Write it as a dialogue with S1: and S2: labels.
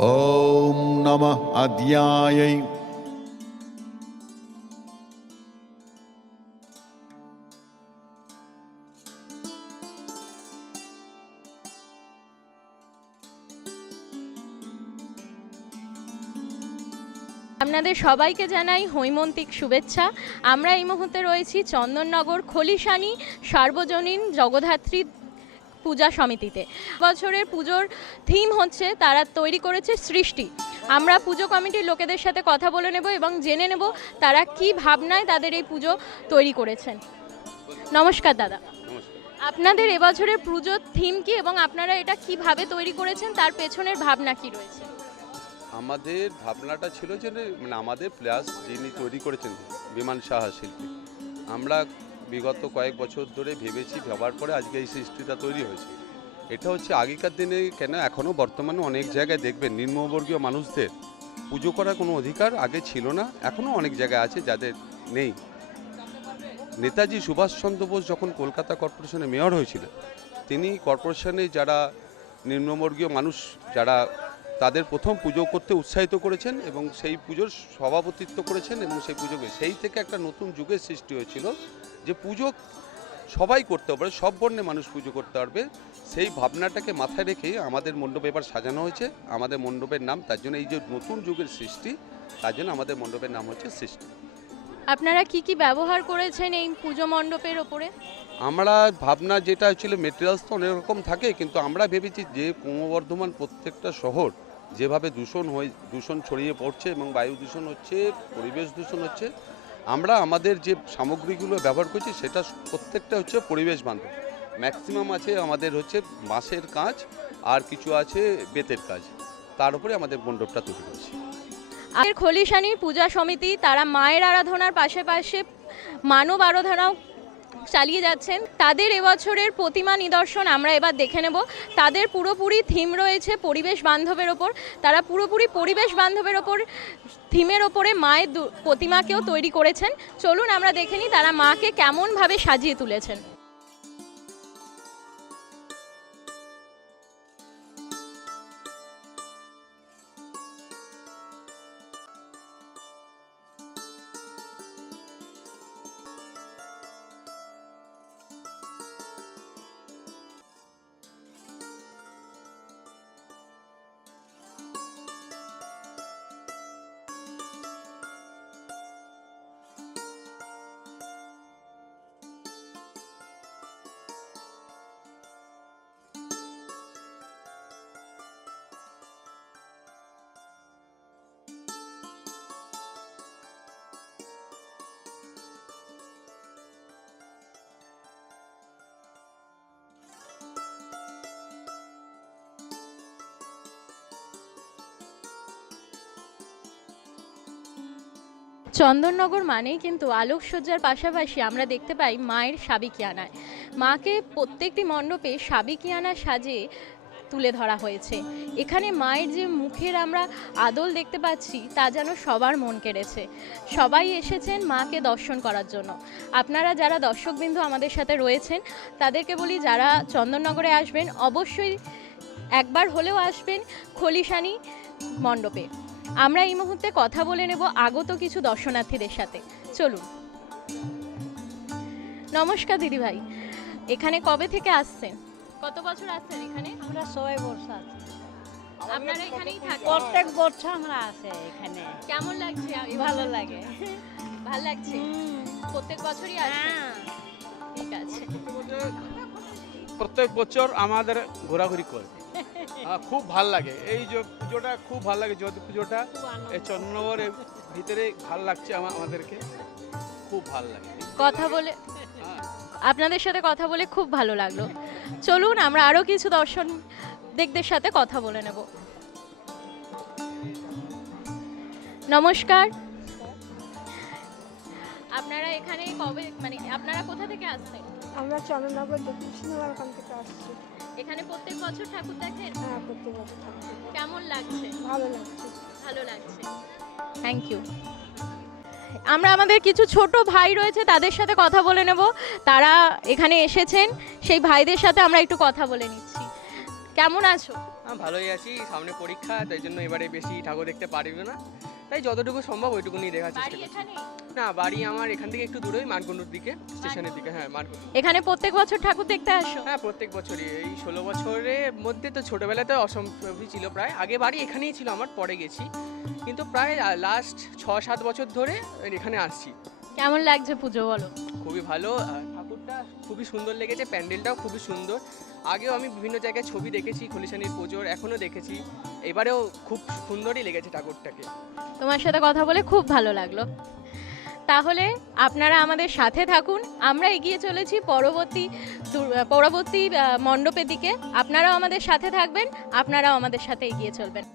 S1: ॐ नमः अद्यायै
S2: আপনাদের সবাইকে জানাই হৈমন্তিক শুভেচ্ছা আমরা এই মুহূর্তে রয়েছি চন্দননগর খলিশানি সার্বজনীন জগদ্ধাত্রী পূজা সমিতিতে। বছরের পুজোর থিম হচ্ছে তারা তৈরি করেছে সৃষ্টি। আমরা পুজো কমিটির লোকেদের সাথে কথা বলে নেব এবং জেনে নেব তারা কি ভাবনায় তাদের এই পুজো তৈরি করেছেন। নমস্কার দাদা। আপনাদের এবছরের পুজোর থিম কি এবং আপনারা এটা কীভাবে তৈরি করেছেন? তার পেছনের ভাবনা কি রয়েছে?
S3: আমাদের ভাবনাটা ছিল যে মানে আমাদের প্লাস যিনি তৈরি করেছেন বিমান সাহা শিল্পী আমরা বিগত কয়েক বছর ধরে ভেবেছি ভাবার পরে আজকে এই সৃষ্টিটা তৈরি হয়েছে। এটা হচ্ছে আগেকার দিনে কেন এখনও বর্তমানে অনেক জায়গায় দেখবেন নিম্নবর্গীয় মানুষদের পুজো করার কোনো অধিকার আগে ছিল না এখনও অনেক জায়গায় আছে যাদের নেই। নেতাজি সুভাষচন্দ্র বোস যখন কলকাতা কর্পোরেশনে মেয়র হয়েছিল তিনি কর্পোরেশনে যারা নিম্নবর্গীয় মানুষ, যারা তাদের প্রথম পুজো করতে উৎসাহিত করেছেন এবং সেই পুজোর সভাপতিত্ব করেছেন এবং সেই পুজোকে সেই থেকে একটা নতুন যুগের সৃষ্টি হয়েছিল যে পুজো সবাই করতে পারে সব বর্ণে মানুষ পুজো করতে পারবে। সেই ভাবনাটাকে মাথায় রেখে আমাদের মণ্ডপ এবার সাজানো হয়েছে। আমাদের মণ্ডপের নাম তার জন্য এই যে নতুন যুগের সৃষ্টি তার জন্য আমাদের মণ্ডপের নাম হচ্ছে সৃষ্টি।
S2: আপনারা কি কি ব্যবহার করেছেন এই পুজো মণ্ডপের ওপরে?
S3: আমরা ভাবনা যেটা ছিল মেটেরিয়ালস তো অনেক রকম থাকে কিন্তু আমরা ভেবেছি যে ক্রমবর্ধমান প্রত্যেকটা শহর যেভাবে দূষণ হয়ে, দূষণ ছড়িয়ে পড়ছে এবং বায়ু দূষণ হচ্ছে, পরিবেশ দূষণ হচ্ছে, আমরা আমাদের যে সামগ্রীগুলো ব্যবহার করছি সেটা প্রত্যেকটা হচ্ছে পরিবেশ বান্ধব। ম্যাক্সিমাম আছে আমাদের হচ্ছে বাঁশের কাজ আর কিছু আছে বেতের কাজ তার উপরে আমাদের মণ্ডপটা তৈরি করেছি।
S2: আর খলিশানি পূজা সমিতি, তারা মায়ের আরাধনার পাশাপাশি মানব আরাধনাও চালিয়ে যাচ্ছেন। তাদের এবছরের প্রতিমা নিদর্শন আমরা এবার দেখে নেব। তাদের পুরোপুরি থিম রয়েছে পরিবেশ বান্ধবের ওপর। তারা পুরোপুরি পরিবেশ বান্ধবের ওপর, থিমের ওপরে মায়ের প্রতিমাকেও তৈরি করেছেন। চলুন আমরা দেখে নিই তারা মাকে কেমনভাবে সাজিয়ে তুলেছেন। চন্দননগর মানেই কিন্তু আলোকসজ্জার পাশাপাশি আমরা দেখতে পাই মায়ের সাবিকিয়ানায় মাকে প্রত্যেকটি মণ্ডপে সাবিকিয়ানা সাজে তুলে ধরা হয়েছে। এখানে মায়ের যে মুখের আমরা আদল দেখতে পাচ্ছি, তা যেন সবার মন কেড়েছে। সবাই এসেছেন মাকে দর্শন করার জন্য। আপনারা যারা দর্শকবিন্দু আমাদের সাথে রয়েছেন, তাদেরকে বলি যারা চন্দননগরে আসবেন, অবশ্যই একবার হলেও আসবেন খলিশানি মণ্ডপে। আমরা এই মুহূর্তে কথা বলে নেব আগত কিছু দর্শনার্থীদের সাথে। চলুন। নমস্কার দিদি ভাই। এখানে কবে থেকে আসছেন? কত বছর আসছেন এখানে?
S4: আমরা সবাই বর্ষা আছি।
S2: আপনারা এখানেই থাকেন?
S4: প্রত্যেক বছর আমরা আসে এখানে।
S2: কেমন লাগছে?
S4: ভালো লাগে।
S2: ভালো লাগছে? প্রত্যেক বছরই আসেন
S4: হ্যাঁ।
S2: ঠিক আছে।
S5: প্রত্যেক বছর আমাদের ঘোরাঘুরি করে। খুব ভালো লাগে। এই যে পুজোটা খুব ভালো লাগে জ্যোতি পুজোটা। এই চন্দ্রনগরের ভিতরে ভালো লাগছে আমা- আমাদেরকে। খুব ভালো লাগে।
S2: কথা বলে
S5: হ্যাঁ।
S2: আপনাদের সাথে কথা বলে খুব ভালো লাগল। চলুন আমরা আরও কিছু দর্শন দেখদের সাথে কথা বলে নেব। নমস্কার। আপনারা এখানে কবে মানে আপনারা কোথা থেকে আসছেন?
S6: আমরা চন্দ্রনগর দক্ষিণ সিনেমার ওখান থেকে আসছি।
S2: এখানে প্রত্যেক বছর ঠাকুর দেখেন?
S6: হ্যাঁ প্রত্যেক বছর ঠাকুর
S2: কেমন লাগছে?
S6: ভালো লাগছে।
S2: ভালো লাগছে। থ্যাংক ইউ আমরা আমাদের কিছু ছোট ভাই রয়েছে তাদের সাথে কথা বলে নেব। তারা এখানে এসেছেন সেই ভাইদের সাথে আমরা একটু কথা বলে নিচ্ছি। কেমন আছো?
S7: হ্যাঁ ভালোই আছি সামনে পরীক্ষা তাই জন্য এবারে বেশি ঠাকুর দেখতে পারবে না। তাই যতটুকু সম্ভব ওইটুকুনি দেখার চেষ্টা করছি। না বাড়ি আমার এখান থেকে একটু দূরেই মানকুণ্ডুর দিকে স্টেশনের দিকে হ্যাঁ মানকুণ্ডু
S2: এখানে প্রত্যেক বছর ঠাকুর দেখতে আসো?
S7: হ্যাঁ প্রত্যেক বছরই। এই ষোলো বছরের মধ্যে তো ছোটোবেলাতে অসম্ভবই ছিল প্রায়। আগে বাড়ি এখানেই ছিল আমার পরে গেছি। কিন্তু প্রায় লাস্ট ছ সাত বছর ধরে এখানে আসছি।
S2: কেমন লাগছে পুজো বলো?
S7: খুবই ভালো আর ঠাকুরটা খুবই সুন্দর লেগেছে, প্যান্ডেলটাও খুবই সুন্দর। আগেও আমি বিভিন্ন জায়গায় ছবি দেখেছি, খলিশানির পুজোর, এখনও দেখেছি। এবারেও খুব সুন্দরই লেগেছে ঠাকুরটাকে।
S2: তোমার সাথে কথা বলে খুব ভালো লাগল। তাহলে আপনারা আমাদের সাথে থাকুন, আমরা এগিয়ে চলেছি পরবর্তী পরবর্তী মণ্ডপের দিকে। আপনারাও আমাদের সাথে থাকবেন, আপনারাও আমাদের সাথে এগিয়ে চলবেন।